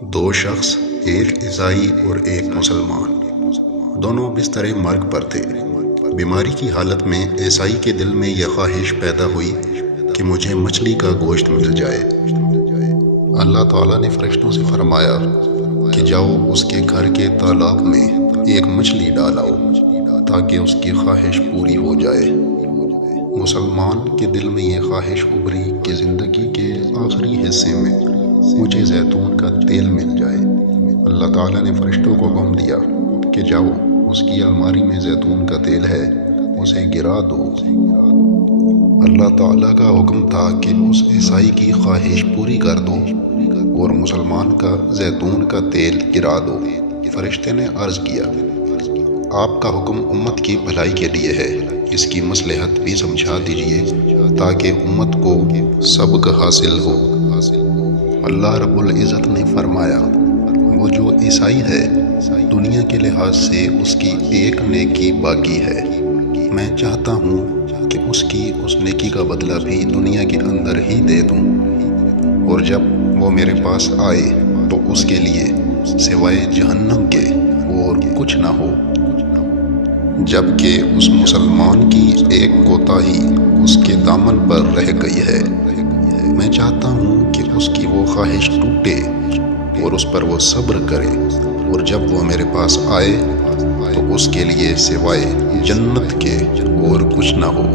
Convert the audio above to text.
دو شخص، ایک عیسائی اور ایک مسلمان، دونوں بستر مرگ پر تھے۔ بیماری کی حالت میں عیسائی کے دل میں یہ خواہش پیدا ہوئی کہ مجھے مچھلی کا گوشت مل جائے۔ اللہ تعالیٰ نے فرشتوں سے فرمایا کہ جاؤ اس کے گھر کے تالاب میں ایک مچھلی ڈالاؤ تاکہ اس کی خواہش پوری ہو جائے۔ مسلمان کے دل میں یہ خواہش ابھری کہ زندگی کے آخری حصے میں مجھے زیتون کا تیل مل جائے۔ اللہ تعالیٰ نے فرشتوں کو حکم دیا کہ جاؤ اس کی الماری میں زیتون کا تیل ہے، اسے گرا دو۔ اللہ تعالیٰ کا حکم تھا کہ اس عیسائی کی خواہش پوری کر دو اور مسلمان کا زیتون کا تیل گرا دو۔ فرشتے نے عرض کیا، آپ کا حکم امت کی بھلائی کے لیے ہے، اس کی مصلحت بھی سمجھا دیجیے تاکہ امت کو سبق حاصل ہو۔ اللہ رب العزت نے فرمایا، وہ جو عیسائی ہے دنیا کے لحاظ سے اس کی ایک نیکی باقی ہے، میں چاہتا ہوں کہ اس نیکی کا بدلہ بھی دنیا کے اندر ہی دے دوں، اور جب وہ میرے پاس آئے تو اس کے لیے سوائے جہنم کے اور کچھ نہ ہو، جبکہ اس مسلمان کی ایک کوتاہی اس کے دامن پر رہ گئی ہے۔ میں چاہتا ہوں کہ اس کی وہ خواہش ٹوٹے اور اس پر وہ صبر کرے، اور جب وہ میرے پاس آئے تو اس کے لیے سوائے جنت کے اور کچھ نہ ہو۔